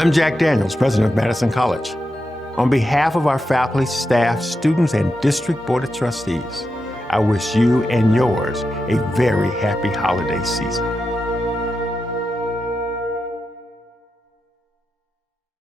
I'm Jack Daniels, president of Madison College. On behalf of our faculty, staff, students, and District Board of Trustees, I wish you and yours a very happy holiday season.